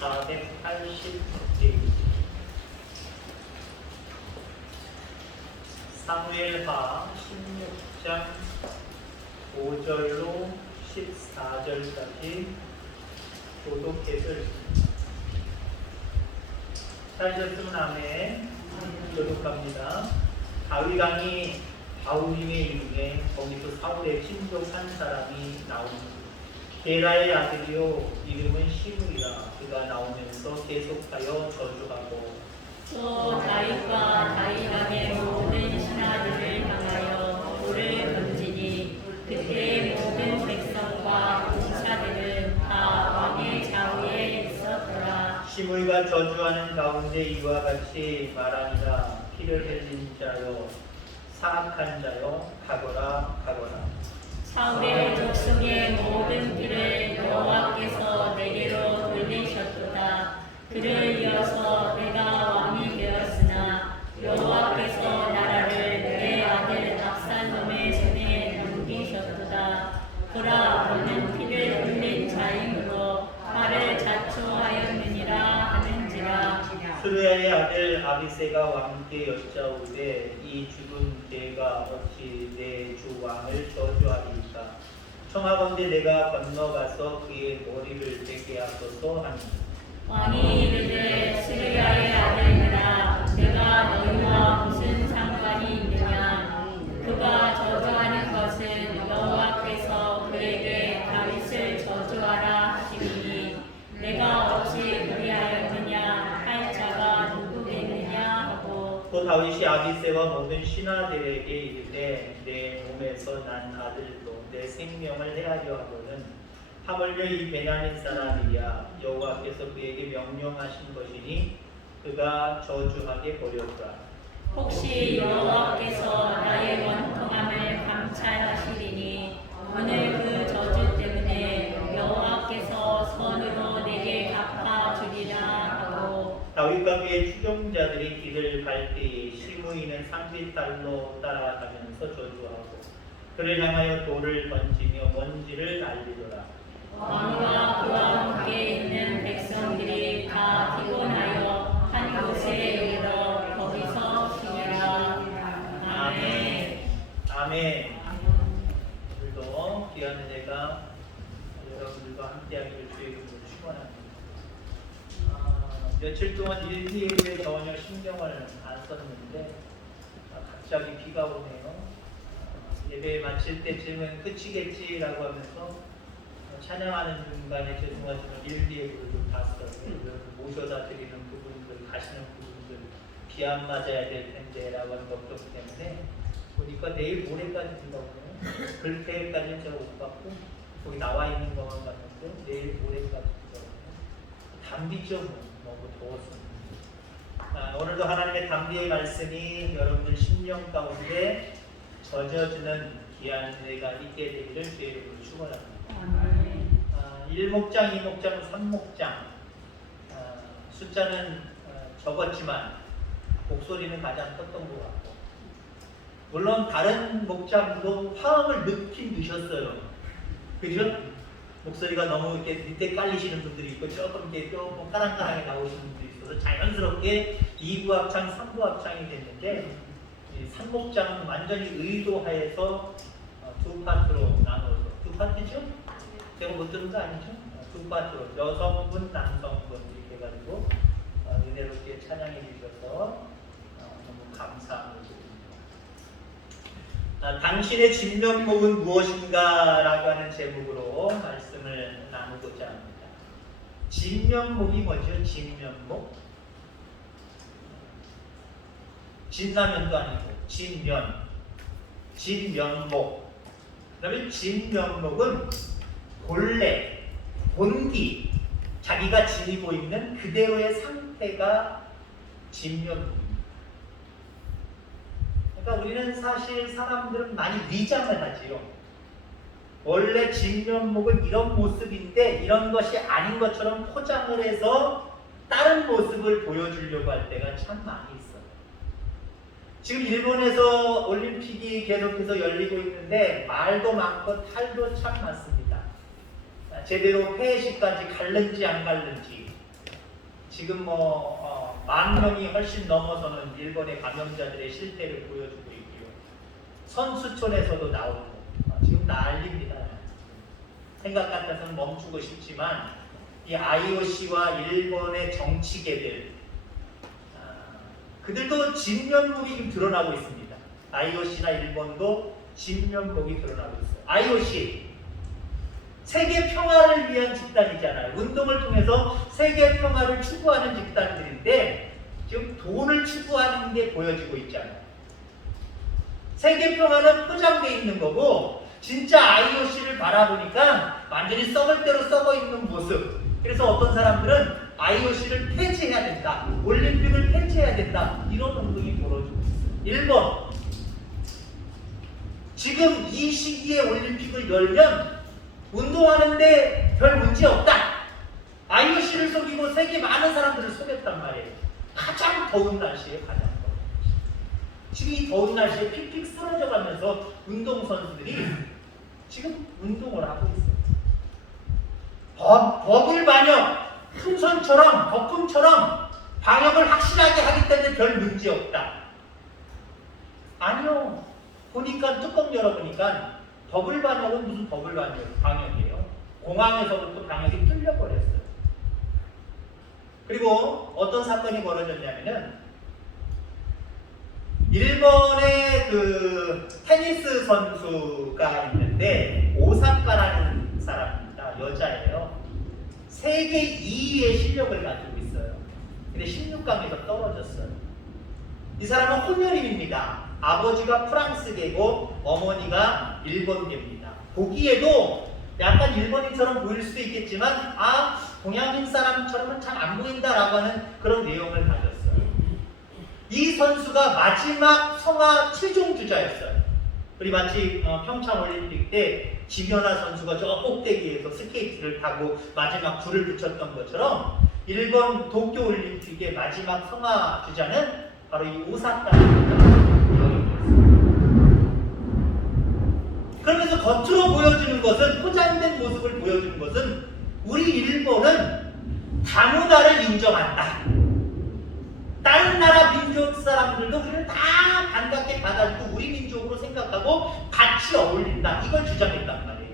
480페이지 사무엘하 16장 5절로 14절까지 교독해서 읽습니다. 찾으셨으면 아멘. 교독합니다. 다윗 왕이 바울임에 이르되 거기서 사울의 친족한 사람이 나옵니다. 게라의 아들이요 이름은 시므이라. 그가 나오면서 계속하여 저주하고 또 다윗과 다윗 왕의 모든 신하들을 향하여 돌을 던지니 그때 모든 백성과 공사들은 다 왕의 좌우에 있었더라. 시므이가 저주하는 가운데 이와 같이 말하니라. 피를 흘린 자여 사악한 자여 가거라 가거라. 사울의 족속의 모든 피를 여호와께서 내게로 돌리셨도다. 그를 이어서 내가 왕이 되었으나 여호와께서 나라를 내 아들 압살롬의 손에 넘기셨도다. 보라, 너는 피를 흘린 자이므로 나를 자초하였느니라 하는지라. 수르야의 아들 아비새가 왕께 여짜오되 이 죽은 죄가 어찌 내 주 왕을 저주하리이까. 청하건대 내가 건너가서 그의 머리를 베게 하소서 하니 왕이 이르되 수르야의 아들들아, 내가 너희와 무슨 상관이 있느냐. 그가 저주하는 것은 여호와께서 그에게 다윗을 저주하라 하시니 내가 어찌 그리하였느냐 할 자가 누구겠느냐 하고. 또 다윗이 아비새와 모든 신하들에게 이르되 내 몸에서 난 아들도 내 생명을 헤아려 하거든 하물며 이 베냐민 사람이야 여호와께서 그에게 명령하신 것이니 그가 저주하게 버렸다. 혹시 여호와께서 나의 원통함을 감찰하시리니 오늘 그 저주 때문에 여호와께서 선으로 내게 갚아주리라 하고. 다윗과 그의 추종자들이 길을 갈 때에 시므이는 산깃달로 따라가면서 저주하고 그를 향하여 돌을 던지며 먼지를 날리더라. 왕과 그와 함께 있는 백성들이 다 피곤하여 한 곳에 이르러 거기서 쉬니라. 아멘. 아멘. 오늘도 귀한 은혜가 여러분들과 함께하기를 주의 이름으로 축원합니다. 며칠 동안 일기예보에 전혀 신경을 안 썼는데 갑자기 비가 오네요. 예배 마칠 때쯤은 끝이겠지라고 하면서 찬양하는 중간에 죄송하지만 일기예보를 좀 봤어요. 모셔다 드리는 부분들, 가시는 부분들 비 안 맞아야 될 텐데라고 하는 걱정 때문에 보니까 내일 모레까지 비가 오네요. 그렇게까지는 제가 못 봤고 거기 나와 있는 것만 봤는데 내일 모레까지 비가 오네요. 단비죠. 너무 더웠습니다. 오늘도 하나님의 단비의 말씀이 여러분들 심령 가운데 젖어주는 귀한 은혜가 있게 되기를 주의 이름으로 축원합니다. 1목장, 2목장, 3목장 숫자는 적었지만 목소리는 가장 컸던 것 같고 물론 다른 목장도 화음을 넣긴 넣으셨어요. 그죠? 목소리가 너무 이렇게 밑에 깔리시는 분들이 있고 조금 까랑까랑하게 나오시는 분들이 있어서 자연스럽게 2부 합창, 3부 합창이 됐는데 3목장은 완전히 의도하여서 두 파트로 나눠서 두 파트죠? 제가 못 들은 거 아니죠? 두 파트로 여성분, 남성분 이렇게 해가지고 은혜롭게 찬양해 주셔서 너무 감사합니다. 당신의 진면목은 무엇인가? 라고 하는 제목으로 말씀을 나누고자 합니다. 진면목이 뭐죠? 진면목? 진라면도 아니고 진면목. 그다음에 진면목은 본래, 본기, 자기가 지니고 있는 그대로의 상태가 진면목입니다. 그러니까 우리는 사실 사람들은 많이 위장을 하지요. 원래 진면목은 이런 모습인데 이런 것이 아닌 것처럼 포장을 해서 다른 모습을 보여주려고 할 때가 참 많이 있어요. 지금 일본에서 올림픽이 계속해서 열리고 있는데 말도 많고 탈도 참 많습니다. 제대로 폐회식까지 갈는지 안 갈는지 지금 뭐 10,000명이 훨씬 넘어서는 일본의 감염자들의 실태를 보여주고 있고요. 선수촌에서도 나오고 지금 난립니다. 생각 같아서는 멈추고 싶지만 이 IOC와 일본의 정치계들 그들도 진면목이 좀 드러나고 있습니다. IOC나 일본도 진면목이 드러나고 있어요. IOC 세계 평화를 위한 집단이잖아요. 운동을 통해서 세계 평화를 추구하는 집단들인데 지금 돈을 추구하는 게 보여지고 있잖아요. 세계 평화는 포장되어 있는 거고 진짜 IOC를 바라보니까 완전히 썩을 대로 썩어 있는 모습. 그래서 어떤 사람들은 IOC를 폐지해야 된다. 올림픽을 폐지해야 된다. 이런 운동이 벌어지고 있어요. 일본 지금 이 시기에 올림픽을 열면 운동하는데 별 문제 없다. IOC를 속이고 세계 많은 사람들을 속였단 말이에요. 가장 더운 날씨에 가장 더운 날씨. 지금 이 더운 날씨에 픽픽 쓰러져가면서 운동선수들이 지금 운동을 하고 있어요. 버블 방역, 풍선처럼 거품처럼 방역을 확실하게 하기 때문에 별 문제 없다. 아니요. 보니까 뚜껑 열어보니까 버블 방역은 무슨 버블 방역이에요. 공항에서부터 방역이 뚫려버렸어요. 그리고 어떤 사건이 벌어졌냐면은 일본의 그 테니스 선수가 있는데 오사카라는 사람입니다. 여자예요. 세계 2위의 실력을 가지고 있어요. 근데 16강에서 떨어졌어요. 이 사람은 혼혈인입니다. 아버지가 프랑스계고 어머니가 일본계입니다. 보기에도 약간 일본인처럼 보일 수도 있겠지만 동양인 사람처럼은 잘 안 보인다라고 하는 그런 내용을 가졌어요. 이 선수가 마지막 성화 최종 주자였어요. 우리 마치 평창 올림픽 때 김연아 선수가 저 꼭대기에서 스케이트를 타고 마지막 불을 붙였던 것처럼 일본 도쿄 올림픽의 마지막 성화 주자는 바로 이 오사카입니다. 그러면서 겉으로 보여주는 것은 포장된 모습을 보여주는 것은 우리 일본은 다문화를 인정한다. 다른 나라 민족 사람들도 우리를 다 반갑게 받아주고 우리 민족으로 생각하고 같이 어울린다. 이걸 주장했단 말이에요.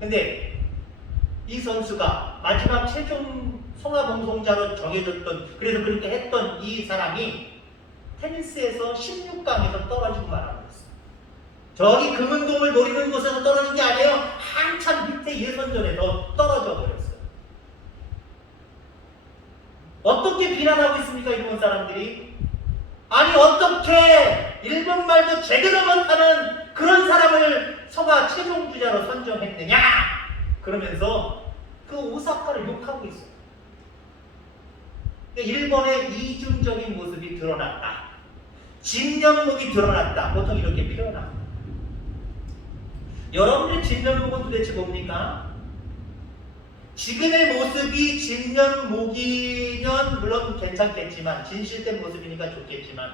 근데 이 선수가 마지막 최종 성화봉송자로 정해졌던 그래서 그렇게 했던 이 사람이 테니스에서 16강에서 떨어지고 말았어요. 저기 금은동을 노리는 곳에서 떨어진 게 아니에요. 한참 밑에 예선전에서 떨어져 버렸어요. 어떻게 비난하고 있습니까, 일본 사람들이? 아니 어떻게 일본말도 제대로 못하는 그런 사람을 성화 최종주자로 선정했느냐? 그러면서 그 오사카를 욕하고 있어요. 일본의 이중적인 모습이 드러났다. 진면목이 드러났다. 보통 이렇게 표현합니다. 여러분의 진면목은 도대체 뭡니까? 지금의 모습이 진면목이면 물론 괜찮겠지만 진실된 모습이니까 좋겠지만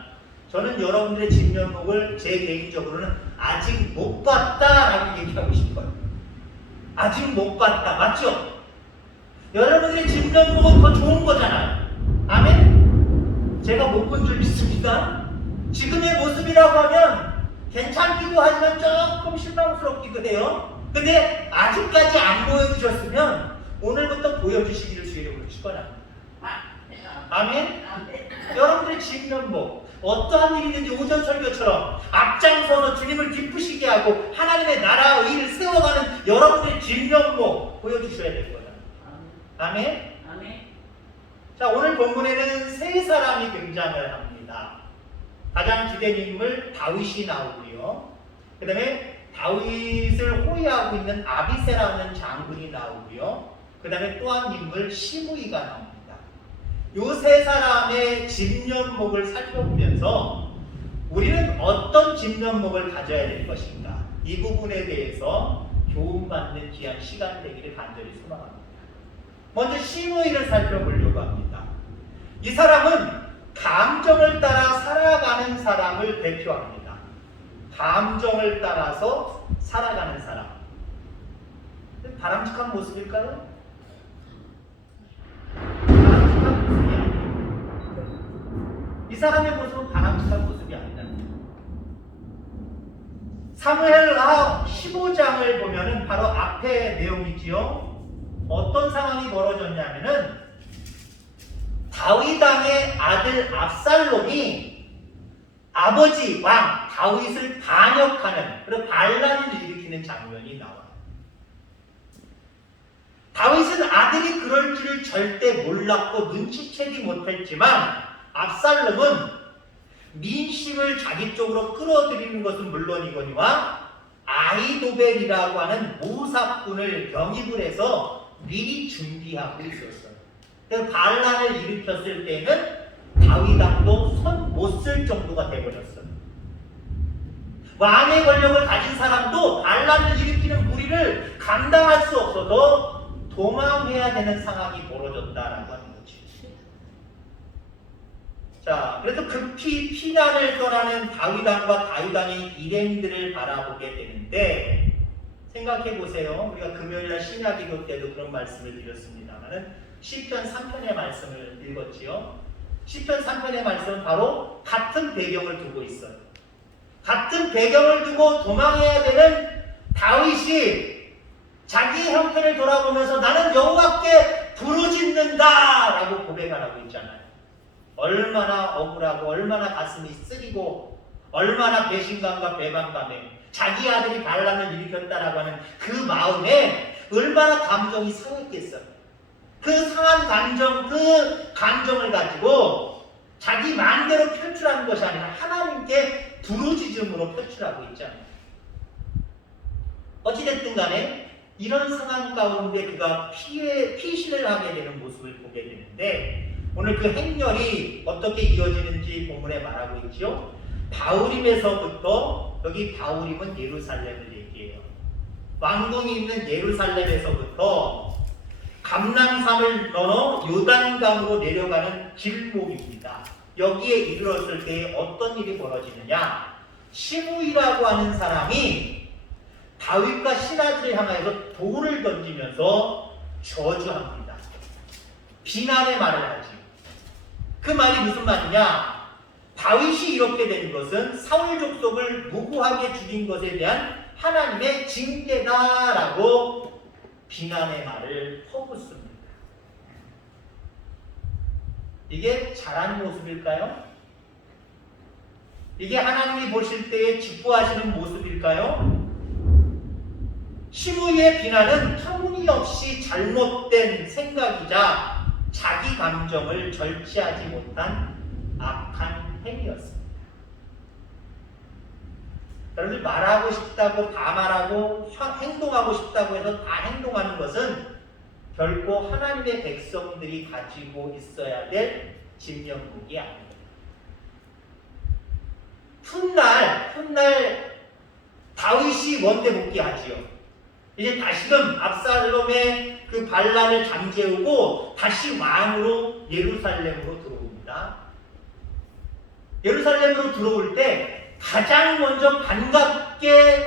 저는 여러분들의 진면목을 제 개인적으로는 아직 못 봤다라고 얘기하고 싶어요. 아직 못 봤다. 맞죠? 여러분들의 진면목은 더 좋은 거잖아요. 아멘? 제가 못 본 줄 믿습니다. 지금의 모습이라고 하면 괜찮기도 하지만 조금 실망스럽기도 해요. 근데 아직까지 안 보여주셨으면 오늘부터 보여주시기를 주의 이름으로 축원합니다. 아멘? 여러분들의 진면목 어떠한 일이든지 오전 설교처럼 앞장서서 주님을 기쁘시게 하고 하나님의 나라 의를 세워가는 여러분들의 진면목 보여주셔야 될 거다. 아멘? 아멘. 자, 오늘 본문에는 세 사람이 등장을 합니다. 가장 주된 인물 다윗이 나오고요. 그 다음에 다윗을 호위하고 있는 아비새라는 장군이 나오고요. 그 다음에 또 한 인물 시므이가 나옵니다. 요 세 사람의 진면목을 살펴보면서 우리는 어떤 진면목을 가져야 될 것인가, 이 부분에 대해서 교훈받는 귀한 시간 되기를 간절히 소망합니다. 먼저 시므이를 살펴보려고 합니다. 이 사람은 감정을 따라 살아가는 사람을 대표합니다. 감정을 따라서 살아가는 사람. 바람직한 모습일까요? 바람직한 모습이 사람의 모습은 바람직한 모습이 아니다. 사무엘하 15장을 보면은 바로 앞에 내용이지요. 어떤 상황이 벌어졌냐면은 다윗 왕의 아들 압살롬이 아버지 왕 다윗을 반역하는 그런 반란을 일으키는 장면이 나와요. 다윗은 아들이 그럴 줄을 절대 몰랐고 눈치채지 못했지만 압살롬은 민심을 자기 쪽으로 끌어들이는 것은 물론이거니와 아히도벨이라고 하는 모사꾼을 영입을 해서 미리 준비하고 있었어요. 그래서 반란을 일으켰을 때는 다윗 왕도 손 못 쓸 정도가 되어버렸어요. 왕의 권력을 가진 사람도 반란을 일으키는 무리를 감당할 수 없어서 도망해야 되는 상황이 벌어졌다라고 하는 거죠. 자, 그래서 급히 피난을 떠나는 다윗 왕과 다윗 왕의 일행들을 바라보게 되는데, 생각해 보세요. 우리가 금요일날 신약기도 때도 그런 말씀을 드렸습니다만은 시편 3편의 말씀을 읽었지요. 시편 3편의 말씀은 바로 같은 배경을 두고 있어요. 같은 배경을 두고 도망해야 되는 다윗이 자기 형편을 돌아보면서 나는 여호와께 부르짖는다 라고 고백하고 있잖아요. 얼마나 억울하고 얼마나 가슴이 쓰리고 얼마나 배신감과 배반감에 자기 아들이 반란을 일으켰다라고 하는 그 마음에 얼마나 감정이 상했겠어요. 그 상한 감정, 그 감정을 가지고 자기 마음대로 표출하는 것이 아니라 하나님께 부르짖음으로 표출하고 있잖아요. 어찌됐든 간에 이런 상황 가운데 그가 피신을 하게 되는 모습을 보게 되는데, 오늘 그 행렬이 어떻게 이어지는지 본문에 말하고 있죠. 바울임에서부터, 여기 바울임은 예루살렘을 얘기해요. 왕궁이 있는 예루살렘에서부터 감람산을 넘어 요단강으로 내려가는 길목입니다. 여기에 이르렀을 때 어떤 일이 벌어지느냐, 시므이라고 하는 사람이 다윗과 신하들을 향하여서 돌을 던지면서 저주합니다. 비난의 말을 하지. 그 말이 무슨 말이냐, 다윗이 이렇게 된 것은 사울 족속을 무고하게 죽인 것에 대한 하나님의 징계다라고 비난의 말을 퍼붓습니다. 이게 잘한 모습일까요? 이게 하나님이 보실 때에 기뻐하시는 모습일까요? 시므이의 비난은 터무니없이 잘못된 생각이자 자기 감정을 절제하지 못한 악한 행위였습니다. 여러분들 말하고 싶다고 다 말하고 행동하고 싶다고 해서 다 행동하는 것은 결코 하나님의 백성들이 가지고 있어야 될 진면목이 아닙니다. 훗날 다윗이 원대 복귀하지요. 이제 다시금 압살롬의 그 반란을 잠재우고 다시 왕으로 예루살렘으로 들어옵니다. 예루살렘으로 들어올 때 가장 먼저 반갑게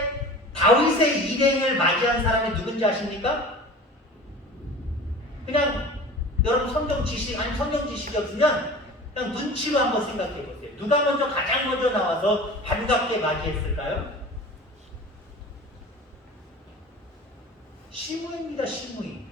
다윗의 일행을 맞이한 사람이 누군지 아십니까? 그냥 여러분 성경 지식이 없으면 그냥 눈치로 한번 생각해 보세요. 누가 가장 먼저 나와서 반갑게 맞이했을까요? 시므이입니다. 시므이.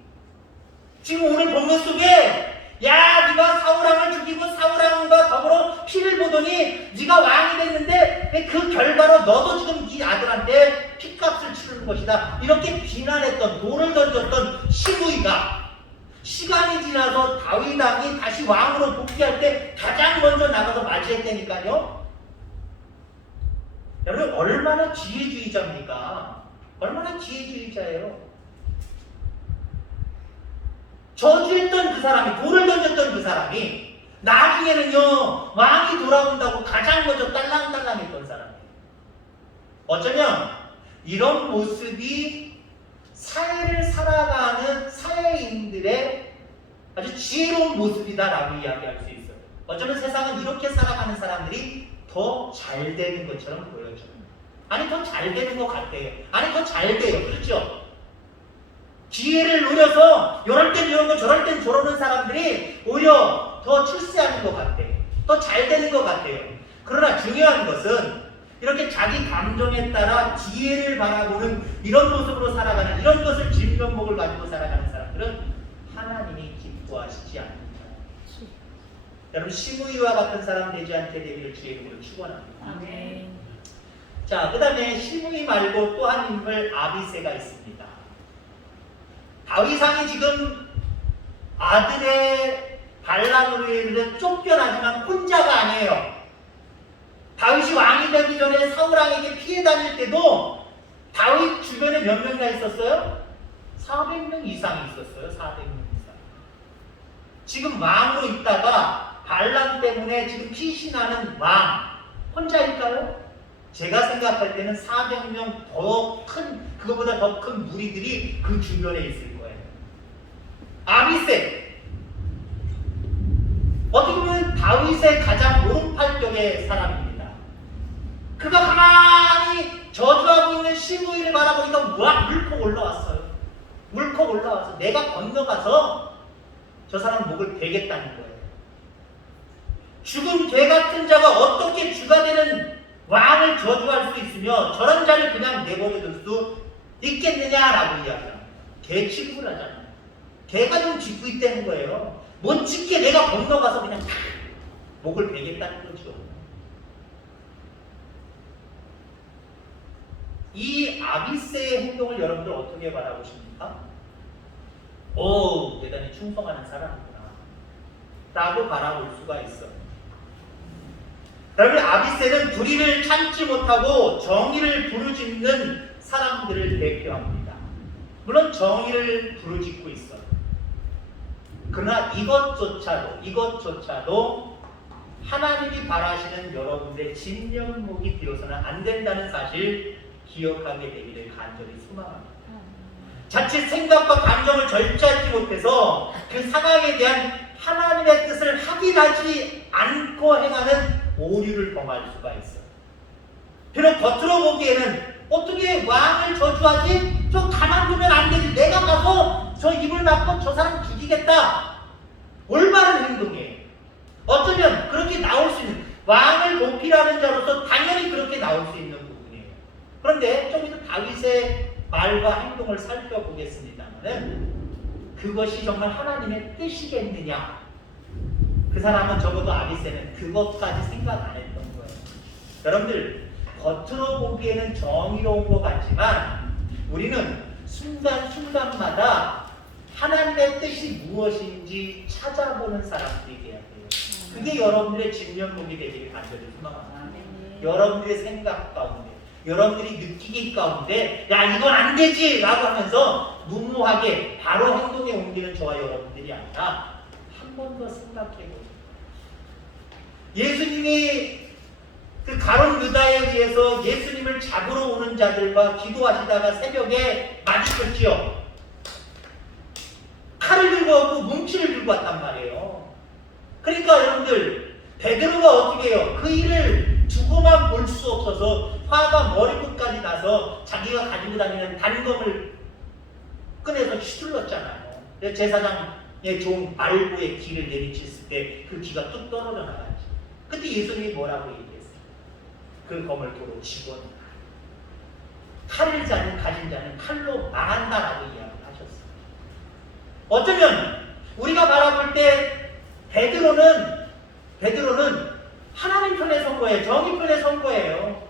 지금 오늘 본문 속에 야, 네가 사울왕을 죽이고 사울왕과 더불어 피를 보더니 네가 왕이 됐는데 그 결과로 너도 지금 네 아들한테 피값을 치르는 것이다. 이렇게 비난했던, 돌을 던졌던 시므이가 시간이 지나서 다윗 왕이 다시 왕으로 복귀할 때 가장 먼저 나가서 맞이했다니까요. 여러분, 얼마나 지혜주의자입니까? 얼마나 지혜주의자예요. 저주했던 그 사람이, 돌을 던졌던 그 사람이 나중에는요 왕이 돌아온다고 가장 먼저 딸랑딸랑했던 사람이에요. 어쩌면 이런 모습이 사회를 살아가는 사회인들의 아주 지혜로운 모습이다라고 이야기할 수 있어요. 어쩌면 세상은 이렇게 살아가는 사람들이 더 잘 되는 것처럼 보여져요. 아니, 더 잘 되는 것 같아요. 아니, 더 잘 돼요. 그렇죠? 기회를 노려서 이럴 땐 이런 거 저럴 땐 저러는 사람들이 오히려 더 출세하는 것 같아. 더 더 잘 되는 것 같아요. 그러나 중요한 것은 이렇게 자기 감정에 따라 기회를 바라보는 이런 모습으로 살아가는, 이런 것을 진면목을 가지고 살아가는 사람들은 하나님이 기뻐하시지 않습니다. 여러분, 시므이와 같은 사람 되지 않게 되기를 주의 이름으로 축원합니다. 아멘. 자, 그 다음에 시므이 말고 또 한 인물 아비새가 있습니다. 다윗왕이 지금 아들의 반란으로 인해서 쫓겨나지만 혼자가 아니에요. 다윗이 왕이 되기 전에 사울왕에게 피해 다닐 때도 다윗 주변에 몇 명이나 있었어요? 400명 이상이 있었어요. 400명 이상. 지금 왕으로 있다가 반란 때문에 지금 피신하는 왕 혼자일까요? 제가 생각할 때는 400명 더 큰, 그거보다 더 큰 무리들이 그 주변에 있을 거예요. 아비새, 어떻게 보면 다윗의 가장 오른팔격의 사람입니다. 그가 가만히 저주하고 있는 시므이를 바라보니까 물컥 올라왔어요. 물컥 올라와서 내가 건너가서 저 사람 목을 베겠다는 거예요. 죽은 개 같은 자가 어떻게 주가 되는 왕을 저주할 수 있으며 저런 자를 그냥 내버려둘 수 있겠느냐라고 이야기합니다. 개 취급을 하잖아요. 개가 좀 짖고 있다는 거예요. 못 짖게 내가 건너가서 그냥 탁 목을 베겠다는 거죠. 이 아비새의 행동을 여러분들 어떻게 바라보십니까? 오, 대단히 충성하는 사람이구나 라고 바라볼 수가 있어요. 여러분, 아비새는 불의를 참지 못하고 정의를 부르짖는 사람들을 대표합니다. 물론 정의를 부르짖고 있어요. 그러나 이것조차도 하나님이 바라시는 여러분들의 진면목이 되어서는 안 된다는 사실 기억하게 되기를 간절히 소망합니다. 자칫 생각과 감정을 절제하지 못해서 그 상황에 대한 하나님의 뜻을 확인하지 않고 행하는 오류를 범할 수가 있어요. 비록 겉으로 보기에는 어떻게 왕을 저주하지? 좀 가만두면 안 되지. 내가 가서 저 입을 막고 저 사람 죽이겠다. 올바른 행동이에요. 어쩌면 그렇게 나올 수 있는, 왕을 도피라는 자로서 당연히 그렇게 나올 수 있는 부분이에요. 그런데 좀 이따 다윗의 말과 행동을 살펴보겠습니다만은 그것이 정말 하나님의 뜻이겠느냐? 그 사람은 적어도 아비새는 그것까지 생각 안 했던 거예요. 여러분들, 겉으로 보기에는 정의로운 것 같지만 우리는 순간순간마다 하나님의 뜻이 무엇인지 찾아보는 사람들이 돼야 돼요. 그게 여러분들의 진면목이 되기를 간절히 소망합니다. 여러분들의 생각 가운데, 여러분들이 느끼기 가운데 야, 이건 안 되지! 라고 하면서 무모하게 바로 행동에 옮기는 저와 여러분들이 아니라 한 번 더 생각해보세요. 예수님이 그 가룟 유다에 의해서 예수님을 잡으러 오는 자들과 기도하시다가 새벽에 마주쳤지요. 칼을 들고 왔고 뭉치를 들고 왔단 말이에요. 그러니까 여러분들, 베드로가 어떻게 해요? 그 일을 두고만 볼 수 없어서 화가 머리끝까지 나서 자기가 가지고 다니는 단검을 꺼내서 휘둘렀잖아요. 제사장의 종 말고의 기를 내리쳤을 때 그 기가 뚝 떨어져 나가지. 그때 예수님이 뭐라고 얘기했어요? 그 검을 도로 집어넣어. 칼을 가진 자는 칼로 망한다라고 이야기를 하셨어요. 어쩌면 우리가 바라볼 때 베드로는 하나님 편에 선 거예요. 정의 편에 선 거예요.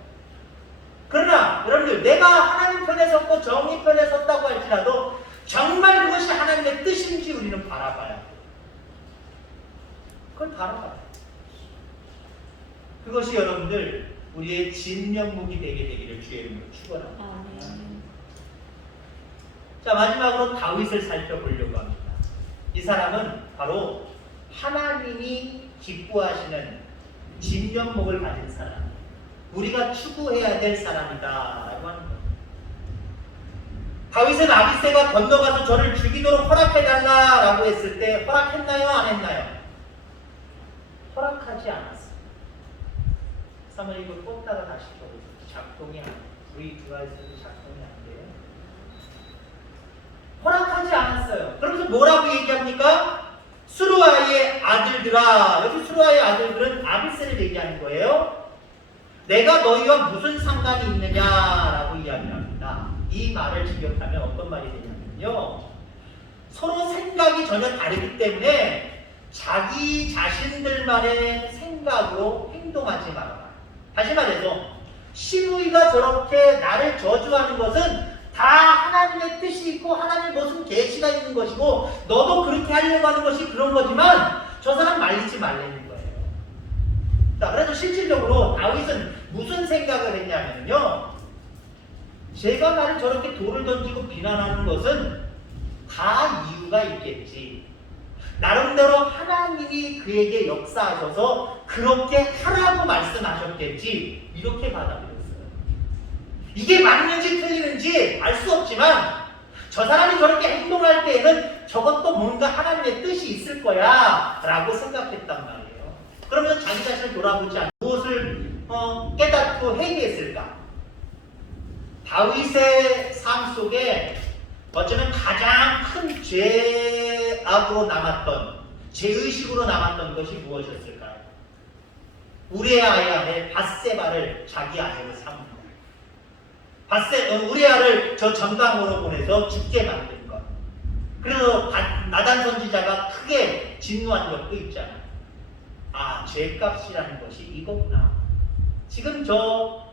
그러나 여러분들, 내가 하나님 편에 섰고 정의 편에 섰다고 할지라도 정말 그것이 하나님의 뜻인지 우리는 바라봐야 돼요. 그걸 바라봐야 돼요. 그것이 여러분들 우리의 진면목이 되게 되기를 주의 이름으로 축원합니다. 자, 마지막으로 다윗을 살펴보려고 합니다. 이 사람은 바로 하나님이 기뻐하시는 진면목을 가진 사람, 우리가 추구해야 될 사람이다 라고 하는 거예요. 다윗은 아비새가 건너가서 저를 죽이도록 허락해달라 라고 했을 때 허락했나요? 안 했나요? 허락하지 않았어요. 사모님 이거 꽂다가 다시 켜보세요. 작동이 안 돼요. 우리 디바이스도 작동이 안 돼요. 허락하지 않았어요. 그러면서 뭐라고 얘기합니까? 수루아의 아들들아, 여기 수루아의 아들들은 아비새를 얘기하는 거예요. 내가 너희와 무슨 상관이 있느냐라고 이야기를 합니다. 이 말을 직역하면 어떤 말이 되냐면요, 서로 생각이 전혀 다르기 때문에 자기 자신들만의 생각으로 행동하지 말아라. 다시 말해서 시므이가 저렇게 나를 저주하는 것은 다 하나님의 뜻이 있고 하나님의 무슨 계시가 있는 것이고 너도 그렇게 하려고 하는 것이 그런 거지만 저 사람 말리지 말라는 거예요. 자, 그래서 실질적으로 다윗은 무슨 생각을 했냐면요, 제가 나를 저렇게 돌을 던지고 비난하는 것은 다 이유가 있겠지. 나름대로 하나님이 그에게 역사하셔서 그렇게 하라고 말씀하셨겠지. 이렇게 받아들였어요. 이게 맞는지 틀리는지 알 수 없지만 저 사람이 저렇게 행동할 때에는 저것도 뭔가 하나님의 뜻이 있을 거야 라고 생각했단 말이에요. 그러면 자기 자신을 돌아보지 않고 무엇을 깨닫고 회개했을까? 다윗의 삶 속에 어쩌면 가장 큰 죄악으로 남았던, 죄의식으로 남았던 것이 무엇이었을까요? 우리아의 밧세바를 자기 아내로 삼은 것. 우리아를 저 전방으로 보내서 죽게 만든 것. 그래서 나단 선지자가 크게 진노한 것도 있잖아요. 아, 죄값이라는 것이 이거구나. 지금 저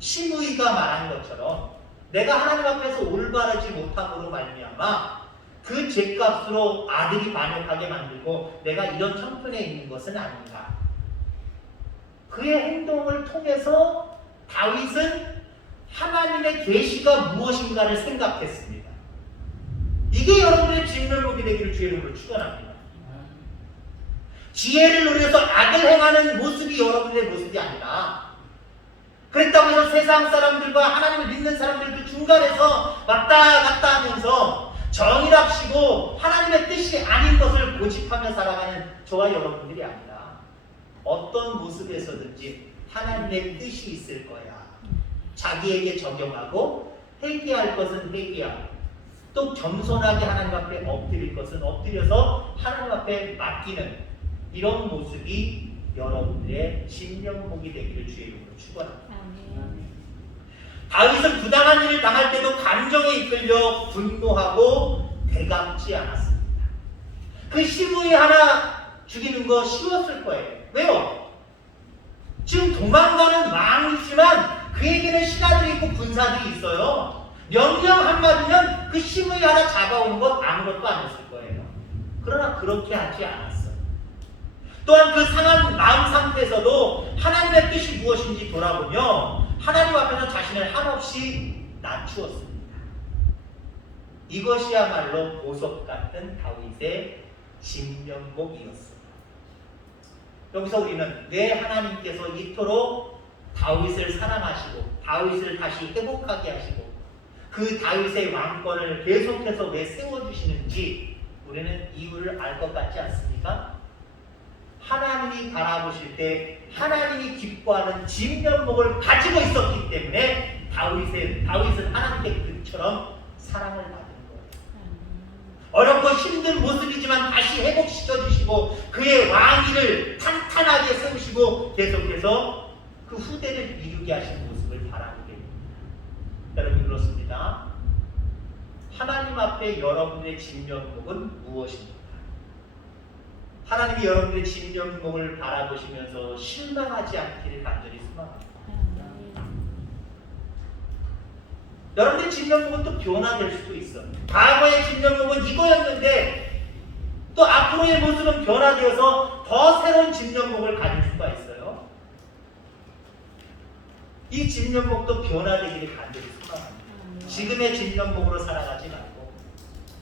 시므이가 말한 것처럼 내가 하나님 앞에서 올바르지 못함으로 말미암아 그 죄값으로 아들이 반역하게 만들고 내가 이런 형편에 있는 것은 아닌가. 그의 행동을 통해서 다윗은 하나님의 계시가 무엇인가를 생각했습니다. 이게 여러분의 진면목이 되기를 주의 이름으로 축원합니다. 지혜를 누려서 악을 행하는 모습이 여러분의 모습이 아니라, 그랬다고 해서 세상 사람들과 하나님을 믿는 사람들 그 중간에서 왔다 갔다 하면서 정의랍시고 하나님의 뜻이 아닌 것을 고집하며 살아가는 저와 여러분들이 아니라 어떤 모습에서든지 하나님의 뜻이 있을 거야. 자기에게 적용하고 회개할 것은 회개하고 또 겸손하게 하나님 앞에 엎드릴 것은 엎드려서 하나님 앞에 맡기는 이런 모습이 여러분들의 진면목이 되기를 주의 이름으로 축원합니다. 다윗은 부당한 일을 당할 때도 감정에 이끌려 분노하고 되감지 않았습니다. 그 시므이 하나 죽이는 거 쉬웠을 거예요. 왜요? 지금 도망가는 왕이지만 그에게는 신하들이 있고 군사들이 있어요. 명령 한마디면 그 시므이 하나 잡아오는 것 아무것도 아니었을 거예요. 그러나 그렇게 하지 않았어요. 또한 그 상한 마음 상태에서도 하나님의 뜻이 무엇인지 돌아보며 하나님 앞에서 자신을 한없이 낮추었습니다. 이것이야말로 보석 같은 다윗의 진면목이었습니다. 여기서 우리는 왜 하나님께서 이토록 다윗을 사랑하시고 다윗을 다시 회복하게 하시고 그 다윗의 왕권을 계속해서 왜 세워주시는지 우리는 이유를 알 것 같지 않습니까? 하나님이 바라보실 때 하나님이 기뻐하는 진면목을 가지고 있었기 때문에 다윗은 하나님께 그처럼 사랑을 받은 거예요. 어렵고 힘든 모습이지만 다시 회복시켜 주시고 그의 왕위를 탄탄하게 세우시고 계속해서 그 후대를 이루게 하신 모습을 바라보게 됩니다. 여러분, 그렇습니다. 하나님 앞에 여러분의 진면목은 무엇입니까? 하나님이 여러분의 진면목을 바라보시면서 실망하지 않기를 간절히 소망합니다. 여러분의 진면목은 또 변화될 수도 있어요. 과거의 진면목은 이거였는데 또 앞으로의 모습은 변화되어서 더 새로운 진면목을 가질 수가 있어요. 이 진면목도 변화되기를 간절히 소망합니다. 지금의 진면목으로 살아가지 말고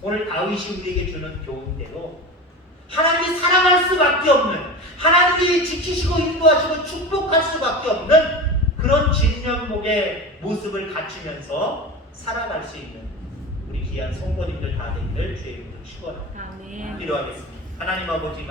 오늘 다윗이 우리에게 주는 교훈대로 하나님이 사랑할 수밖에 없는, 하나님이 지키시고 인도하시고 축복할 수밖에 없는 그런 진면목의 모습을 갖추면서 살아갈 수 있는 우리 귀한 성도님들 다 되기를 주의 이름으로 축원합니다. 기도하겠습니다. 하나님 아버지